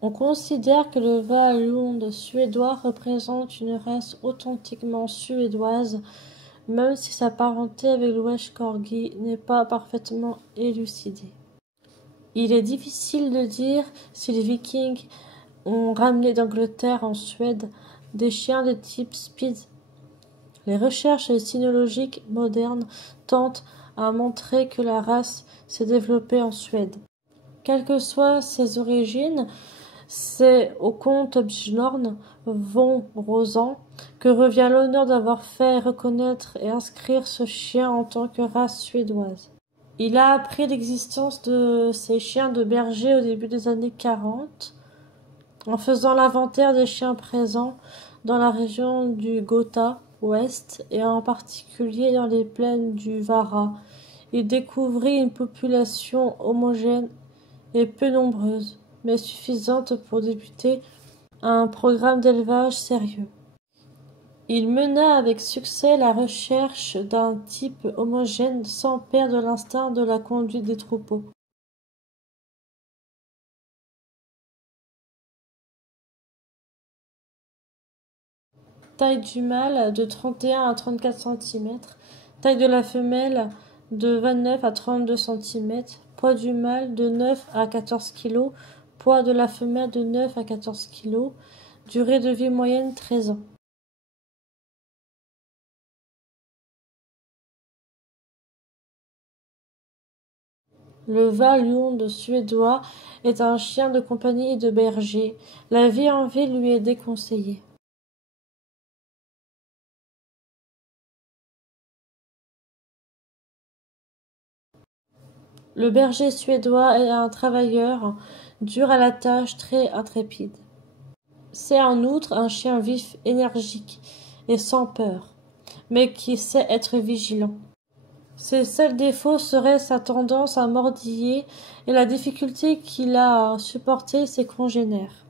On considère que le Vallon suédois représente une race authentiquement suédoise, même si sa parenté avec le Welsh Corgi n'est pas parfaitement élucidée. Il est difficile de dire si les Vikings ont ramené d'Angleterre en Suède des chiens de type Spitz. Les recherches cynologiques modernes tentent à montrer que la race s'est développée en Suède. Quelles que soient ses origines, c'est au comte Björn von Rosen que revient l'honneur d'avoir fait reconnaître et inscrire ce chien en tant que race suédoise. Il a appris l'existence de ces chiens de berger au début des années 40, en faisant l'inventaire des chiens présents dans la région du Gotha ouest et en particulier dans les plaines du Vara. Il découvrit une population homogène et peu nombreuse, mais suffisante pour débuter un programme d'élevage sérieux. Il mena avec succès la recherche d'un type homogène sans perdre l'instinct de la conduite des troupeaux. Taille du mâle de 31 à 34 cm, taille de la femelle de 29 à 32 cm, poids du mâle de 9 à 14 kg, poids de la femelle de 9 à 14 kg, durée de vie moyenne 13 ans. Le Vallon suédois est un chien de compagnie et de berger. La vie en ville lui est déconseillée. Le berger suédois est un travailleur, dur à la tâche, très intrépide. C'est en outre un chien vif, énergique et sans peur, mais qui sait être vigilant. Ses seuls défauts seraient sa tendance à mordiller et la difficulté qu'il a à supporter ses congénères.